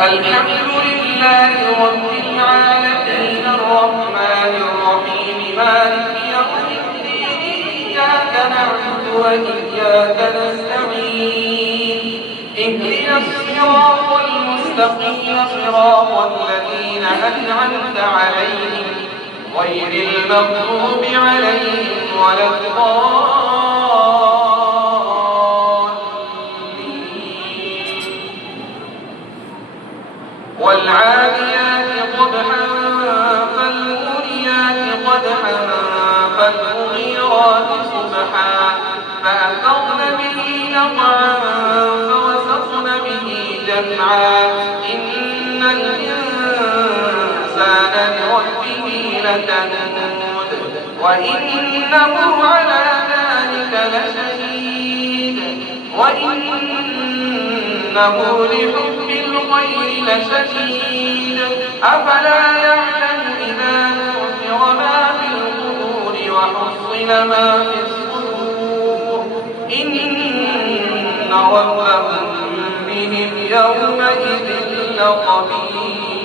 الحمد لله رب العالمين الرحمن الرحيم مالك يوم الدين إياك نعبد وإياك نستعين اهدنا الصراط المستقيم صراط الذين أنعمت عليهم غير المغضوب عليهم ولا الضالين والعاديات ضبحا فالموريات قدحا فالمغيرات صبحا فأثرن به نقعا فوسطن به جمعا إن الإنسان لربه لكنود وإنه على ذلك لشهيد وإنه لحب الخير لشديد أفلا يعلم إذا نُعْثِرَ ما في القبور وحصل ما في الصدور إن ربهم بهم يومئذ لخبير.